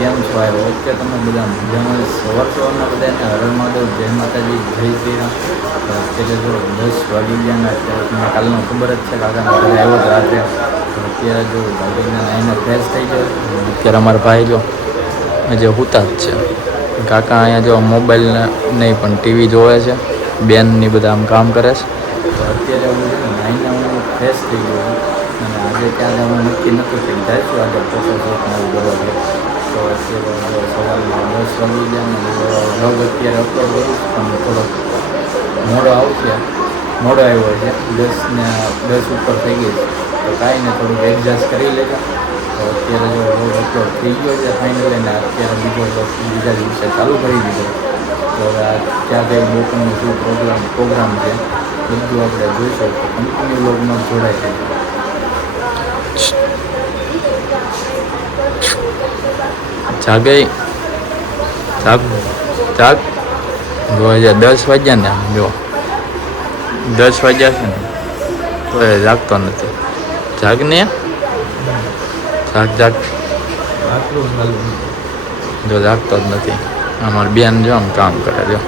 કેમ છો આવ્યો ઓકે તમે બધા મજામાં સવાર સવારના બધાને હરણ મહાદેવ, જય માતાજી, જય શ્રી રામ. અત્યારે જો દસ વાગી ગયા અત્યારે કાલનો ખબર જ છે કાકાના ઘરે આવ્યો હતો રાત્રે. અત્યારે જો ભાઈને નાઈને ફ્રેશ થઈ ગયો. અત્યારે અમારા ભાઈ જો જે હુતા જ છે. કાકા અહીંયા જો મોબાઈલ નહીં, પણ ટીવી જોવે છે. બેનની બધા આમ કામ કરે છે. તો અત્યારે હું છે નાઈને હું ફ્રેશ થઈ ગયો. અને આજે ક્યાં હું નક્કી નથી થઈ જઈશું આજે પ્રોસેસ બરોબર તો સવારમાં દસ વાગી ગયા વ્લોગ અત્યારે અપલોડ કરીશ પણ થોડોક મોડો આવશે મોડો આવ્યો છે દસ ને દસ ઉપર થઈ ગઈ છે તો કાંઈ ને થોડુંક એડજસ્ટ કરી લેજો તો અત્યારે જો વ્લોગ અપલોડ થઈ ગયો છે ફાઇનલ ને અત્યારે બીજો વ્લોગ બીજા દિવસે ચાલુ કરી દીધો તો આ ક્યાં કઈ બપોરનો શું પ્રોગ્રામ પ્રોગ્રામ છે બધું આપણે જોઈશું તો કંપની વ્લોગમાં જોડાઈ જાય જાગે જાગ જાગ. જો હજાર દસ વાગ્યા ને જો. દસ વાગ્યા છે ને, તો એ નથી. જાગ ને? જાગ જાગ. જો જાગતો જ નથી. અમારી બેન જો આમ કામ કરે, જો.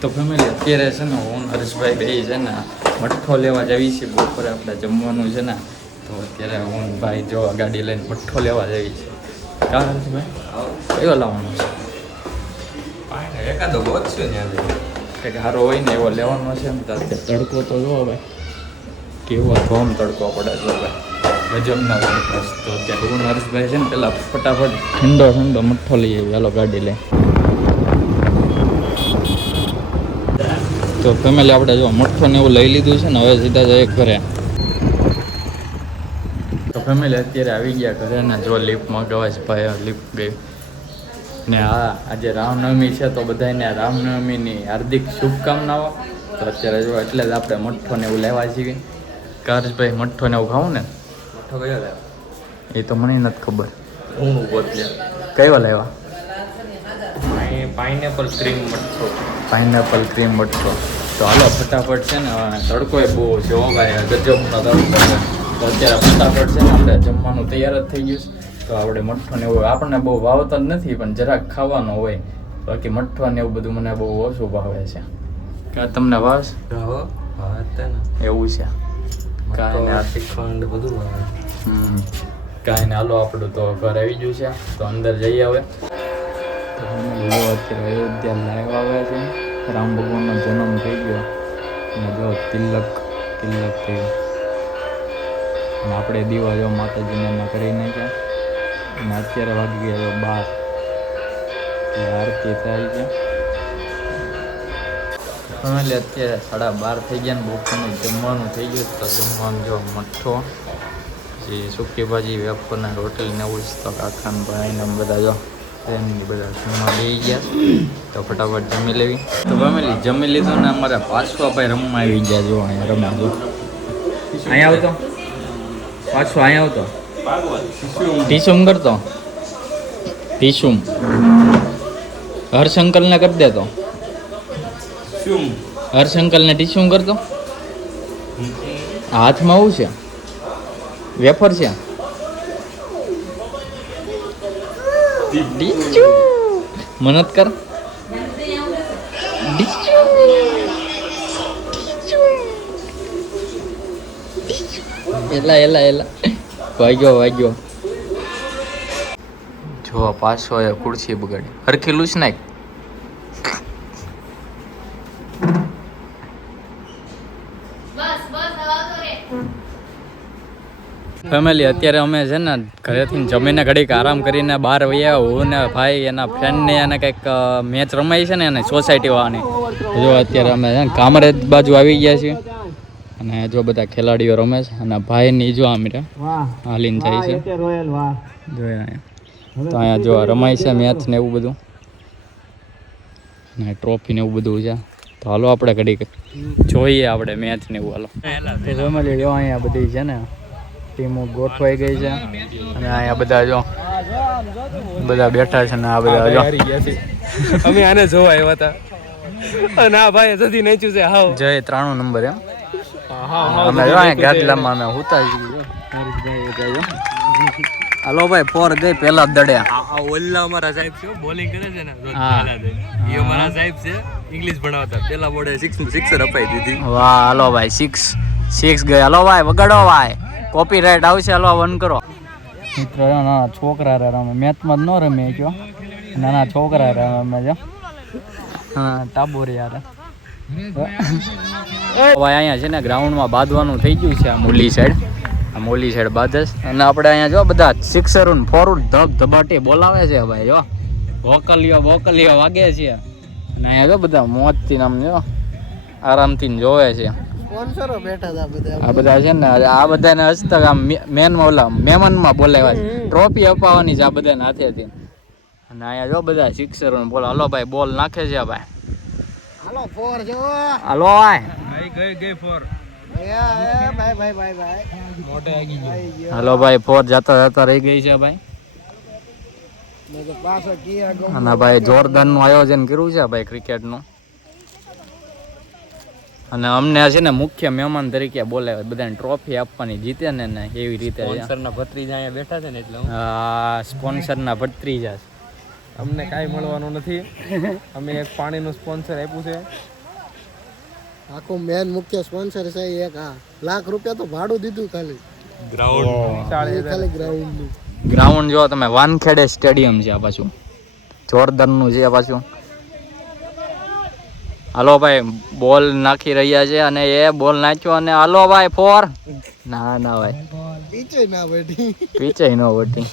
તો ફેમિલી અત્યારે છે ને, હું હર્ષભાઈ બે છે ને મઠ્ઠો લેવા જવી છે બપોરે આપણે જમવાનું છે ને. તો અત્યારે હું ભાઈ જો ગાડી લઈને મઠ્ઠો લેવા જવી છે. કા હર્ષભાઈ કયો લાવવાનો છે? એકાદો ગોતશું ને કંઈક સારો હોય ને એવો લેવાનો છે ને તારે તડકો તો જો ભાઈ. કેવો ધોમ તડકો પડે છે ભાઈ. ગજબના તો અત્યારે હું હર્ષભાઈ છે ને પેલા ફટાફટ ઠંડો ઠંડો મઠ્ઠો લઈ આવી હાલો ગાડી લઈ. તો ફેમિલી આપણે જો મઠ્ઠો ને એવું લઈ લીધું છે ને હવે સીધા જઈએ ઘરે. ફેમિલી અત્યારે આવી ગયા ઘરે ને જો લિફ્ટ મગાવાય છે ભાઈ લિફ્ટ ગઈ ને હા આજે રામનવમી છે તો બધાને રામનવમીની હાર્દિક શુભકામનાઓ. તો અત્યારે જો એટલે જ આપણે મઠ્ઠો ને એવું લેવા છીએ. કારજભાઈ મઠ્ઠો ને એવું ખાવું ને? મઠ્ઠો કયો લેવા? એ તો મને નથી ખબર. હું ગોત લે કયો લેવા? પાઇનેપલ ક્રીમ મઠો પાઇનેપલ ક્રીમ મઠ્ઠો. તો હાલો ફટાફટ છે ને તડકો એ બહુ છે હો ભાઈ. ગજબનો તડકો છે. તો અત્યારે ફટાફટ છે ને આપણે જમવાનું તૈયાર જ થઈ ગયું છે. તો આપણે મઠ્ઠો ને એવું આપણને બહુ વાવતર નથી પણ જરાક ખાવાનો હોય. બાકી મઠ્ઠો ને એવું બધું મને બહુ ઓછું ભાવે છે. કે તમને વાસ એવું છે. કાંઈ મઠો બધું હમ. કાંઈ ને હાલો આપણું તો ઘર આવી ગયું છે. તો અંદર જઈ આવે તો અત્યારે અયોધ્યા લાઈવ આવે છે. રામ ભગવાનનો જન્મ થઈ ગયો. અને જો તિલક તિલક થયું. આપણે દીવા જો માતાજીને એમાં કરી નાખ્યા અને અત્યારે વાગી ગયા જો બાર. એટલે આરતી થાય છે. ફેમિલી અત્યારે સાડા બાર થઈ ગયા ને બપોરનું જમવાનું થઈ ગયું તો જમવાનું જો મઠ્ઠો પછી સૂકી ભાજી વેફરના રોટલી ને એવું તો કાકાને ભાઈને બધા જો એમની બધા જમવા બેસી ગયા તો ફટાફટ જમી લેવી. તો ફેમિલી, જમી લીધું ને અમારા પાછવા ભાઈ રમવા આવી ગયા જો, અહીંયા રમવા જો. અહીંયા આવતો પાછો અહીંયા આવતો. ટીસુમ કરતો. ટીસુમ હર્ષંકલને કરી દેતો. હર્ષંકલને ટીસુમ કરતો. હાથમાં આવું છે. વેફર છે. મનત કર. ડીચુ એલા એલા એલા. વાગ્યો વાગ્યો. જો પાછો એ ખુરશી બગાડી. હરખેલું જ નાખ ફેમિલી અત્યારે અમે છે ને ઘરેથી જમીને ઘડીક આરામ કરીને બહાર વયા હું ને ભાઈ એના ફ્રેન્ડને એને કંઈક મેચ રમાઈ છે ને એને સોસાયટી વાળાની. જો અત્યારે અમે છે ને કામરેજ બાજુ આવી ગયા છીએ. અને જો બધા ખેલાડીઓ રમે છે અને ભાઈની જો આમ રે હાલીને જાય છે. તો અહીંયા જો રમાય છે મેચ ને એવું બધું. ને ટ્રોફી ને એવું બધું છે. તો હાલો આપણે ઘડીક જોઈએ આપણે મેચ ને એવું હાલો. ફેમિલી જો અહીંયા બધી છે ને ટીમો ગોઠવાઈ ગઈ છે. અને અહીંયા બધા જો બધા બેઠા છે ને આ બધા જો. અમે આને જોવા આવ્યા હતા. અને આ ભાઈ જલ્દી નહીં છે હાવ. જય ત્રાણું નંબર એમ. હા અમે જો અહીંયા ગાદલામાં અમે હુતા છીએ. હરીશભાઈ બધા જો હાલો ભાઈ ફોર ગઈ પેલા જ દડે આ ઓલ્લા અમારા સાહેબ છે બોલિંગ કરે છે ને હા. પહેલા એ અમારા સાહેબ છે ઇંગ્લિશ ભણાવતા. પેલા બોર્ડે સિક્સ સિક્સર અપાઈ દીધી. વાહ હાલો ભાઈ સિક્સ સિક્સ ગઈ. હાલો ભાઈ વગાડો ભાઈ. કોપી રાઈટ આવશે હાલો વન કરો. મિત્રો નાના છોકરા રે રમે મેચમાં જ ન રમે કયો. નાના છોકરા રમે જો. હા ટાબોરી યાર ભાઈ અહીંયા છે ને ગ્રાઉન્ડમાં બાંધવાનું થઈ ગયું છે આ મૂલી સાઈડ આ મૂલી સાઈડ બાંધસ. અને આપણે અહીંયા જો બધા સિક્સર ફોર ધબ ધબાટી બોલાવે છે ભાઈ જો. વોકલીઓ વોકલીઓ વાગે છે. અને અહીંયા જો બધા મોજથી આમ જો આરામથી ને જોવે છે. આ બધા છે ને આ બધાને હસ્તક આમ મેન ઓલા મહેમાનમાં બોલાવ્યા છે. ટ્રોફી અપાવવાની છે આ બધાને હાથેથી. અને અહીંયા જો બધા સિક્સરો બોલા હલો ભાઈ બોલ નાખે છે ભાઈ. હલો ફોર જો. હલો ભાઈ ગઈ ગઈ ફોર. હાલો ભાઈ ફોર જતા જતા રહી ગઈ છે ભાઈ. અને ભાઈ જોરદાનનું આયોજન કર્યું છે ભાઈ ક્રિકેટનું. અને અમને છે ને મુખ્ય મહેમાન તરીકે બોલાવે બધાને ટ્રોફી આપવાની જીતે ને ને એવી રીતે સ્પોન્સરના ભત્રીજા અહીંયા બેઠા છે ને એટલે હા આ સ્પોન્સરના ભત્રીજા અમને કાંઈ મળવાનું નથી. અમે એક પાણીનું સ્પોન્સર આપ્યું છે. આખું મેન મુખ્ય સ્પોન્સર છે એક આ લાખ રૂપિયા તો ભાડું દીધું ખાલી. ગ્રાઉન્ડ ખાલી ગ્રાઉન્ડ ગ્રાઉન્ડ જો તમે વાનખેડે સ્ટેડિયમ છે આ પાછું. જોરદારનું છે આ પાછું. હાલો ભાઈ બોલ નાખી રહ્યા છે અને એ બોલ નાખ્યો અને હાલો ભાઈ ફોર ના ના ભાઈ. પીચે ના વટી પીચે નો વટી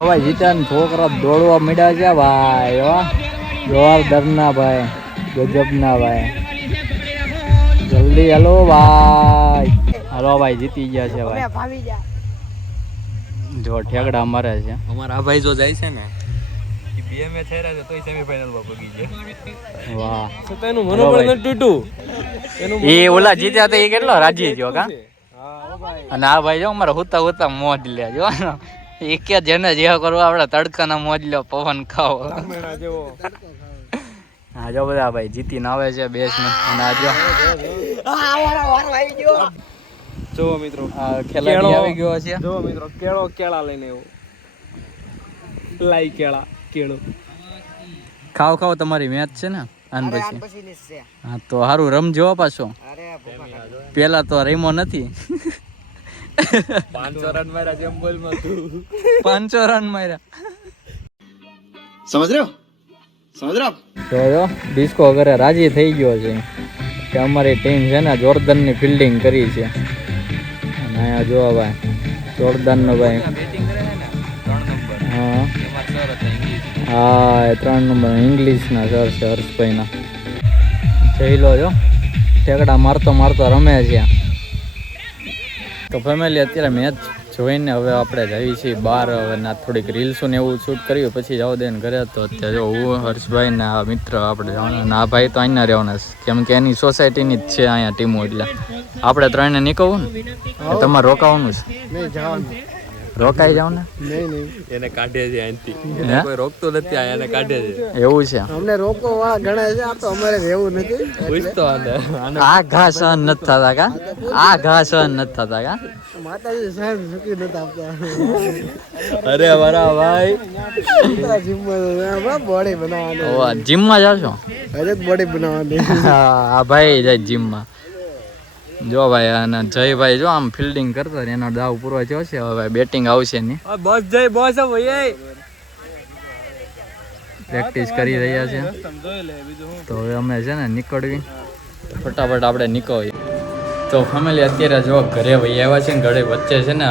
ભાઈ જીતન છોકરા દોડવા મીડ્યા છે ભાઈ હો. જોરદારના ભાઈ ગજબના ભાઈ. જલ્દી હલો ભાઈ. હલો ભાઈ જીતી ગયા છે ભાઈ. જો ઠેકડા મારે છે. અમારા આ ભાઈ જો જાય છે ને બે મેચ હાર્યા છે તોય સેમીફાઇનલમાં પગી ગયા. વાહ. છતાં એનું મનોબળ મનોબળ નથી નથી તૂટ્યું. એ ઓલા જીત્યા હતા એ કેટલો રાજી થયો કા? અને આ ભાઈ જો અમારા હુતા હુતા મોજ લે જો એ કે જેને જે કરવું આપણે તડકાના મોજ લ્યો પવન ખાઓ મેળા હા જો બધા ભાઈ જીતીને આવે છે બેસ અને આ જો. જોવો મિત્રો આ ખેલાડી આવી ગયો છે. જોવો મિત્રો કેળો કેળા લઈને આવ્યો લાઈ કેળા કેળો. ખાવ ખાવ તમારી મેચ છે ને? આન પછી. હા તો સારું રમજો પાછો. પેલા તો રમ્યો નથી. પાંચસો રન માર્યા જેમ માં તું. પાંચસો રન માર્યા સમજ રહ્યો? સમજ રહ્યો? તો જો ડિસ્કો ઘરે રાજી થઈ ગયો છે. કે અમારી ટીમ છે ને જોરદારની ફિલ્ડિંગ કરી છે. અને અહીંયા જો ભાઈ ભાઈ. હા. સર હતા ઇંગ્લિશ હા એ ત્રણ નંબર ઇંગ્લિશના સર છે હર્ષભાઈના. જઈ લો જો ઠેકડા મારતો મારતો રમે છે. તો ફેમિલી અત્યારે મેચ જોઈને હવે આપણે જઈએ છીએ બહાર. હવે ના, થોડીક રીલ્સો ને એવું શૂટ કર્યું પછી જાવ દે ઘરે. તો અત્યારે જો હું, હર્ષભાઈ ને આ મિત્ર આપણે જવાના. ના ભાઈ તો અહીંયા રહેવાના છે. કેમ કે એની સોસાયટીની જ છે અહીંયા ટીમો એટલે. આપણે ત્રણે નીકળવું ને? તમારે રોકાવાનું છે. રોકાઈ જાવ ને. નહીં નહીં. એને કાઢે છે અહીંથી કોઈ રોકતો નથી આ એને કાઢે છે. એવું છે? અમને રોકો વાળા ઘણા છે આ તો અમારે રહેવું નથી. પૂછતો આને. આને આ ઘા સહન નથી થતા કા? આ ઘા સહન નથી થતા કા? માતાજી સાહેબ સુખી નથી આપતા. અરે મારા ભાઈ. જીમમાં બોડી બનાવવાની. જીમમાં જાશો? અરે બોડી બનાવવાની. આ ભાઈ જાય જીમમાં. જો ભાઈ અને જયભાઈ જો આમ ફિલ્ડિંગ કરતો ને એનો દાવ પૂરો થયો છે. હવે બેટિંગ આવશે નહીં બસ જય બસ ભાઈ પ્રેક્ટિસ કરી રહ્યા છે. તો હવે અમે છે ને નીકળવી. ફટાફટ આપણે નીકળીએ. તો ફેમિલી અત્યારે જો ઘરે ભાઈ આવ્યા છે ને ઘરે વચ્ચે છે ને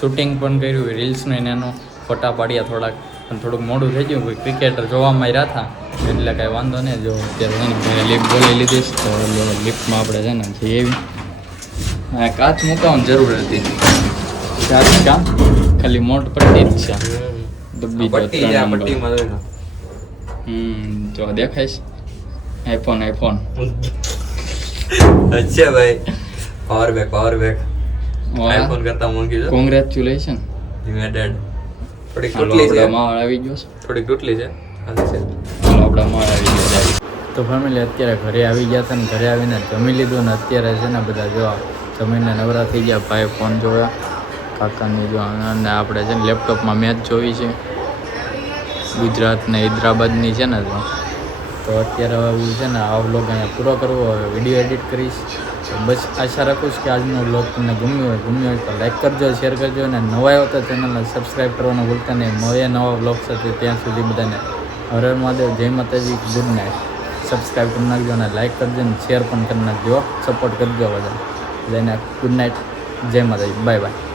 શૂટિંગ પણ કર્યું રીલ્સનું એને એનો ફોટા પાડ્યા થોડાક. પણ થોડુંક મોડું થઈ ગયું કોઈ ક્રિકેટર જોવામાં આવ્યા હતા. એટલે કાંઈ વાંધો નહીં જો અત્યારે છે ને મેં બોલી લીધી તો લિફ્ટમાં આપણે છે ને જઈએ કાચ મૂકવાની જરૂર હતી. કાચ કા ખાલી મોટ પટ્ટી જ છે. ડબ્બી જો પટ્ટી. હમ દેખાય છે. આઈફોન આઈફોન અચ્છા ભાઈ. Power bank power bank iPhone કરતા મોંઘી છે. કોંગ્રેચ્યુલેશન યુનાઇટેડ થોડી હાલો છે. માળ આવી ગયો છે. છે. છે. હાલો આપણા માળ આવી ગયો જાય તો ફેમિલી અત્યારે ઘરે આવી ગયા હતા ને ઘરે આવીને જમી લીધું ને અત્યારે છે ને બધા જો જમીને નવરા થઈ ગયા. ભાઈ ફોન જોયા. કાકાની જો અને આપણે છે ને લેપટોપમાં મેચ જોઈ છે. ગુજરાત ને હૈદરાબાદની છે ને તો. અત્યારે હવે હું છે ને આ વ્લોગ અહીંયા પૂરો કરવો. હવે વીડિયો એડિટ કરીશ. બસ આશા રાખું છું કે આજનો વ્લોગ તમને ગમ્યો હોય. ગમ્યો હોય તો લાઈક કરજો શેર કરજો અને નવા આવ્યો તો ચેનલને સબસ્ક્રાઈબ કરવાનું ભૂલતા નહીં. મળીએ નવા વ્લોગ સાથે ત્યાં સુધી બધાને. હર મહાદેવ. જય માતાજી. ગુડ નાઇટ સબસ્ક્રાઈબ કરી નાખજો અને લાઈક કરજો અને શેર પણ કરી નાખજો. સપોર્ટ કરજો બધા બધાને ગુડ નાઇટ. જય માતાજી. Bye bye.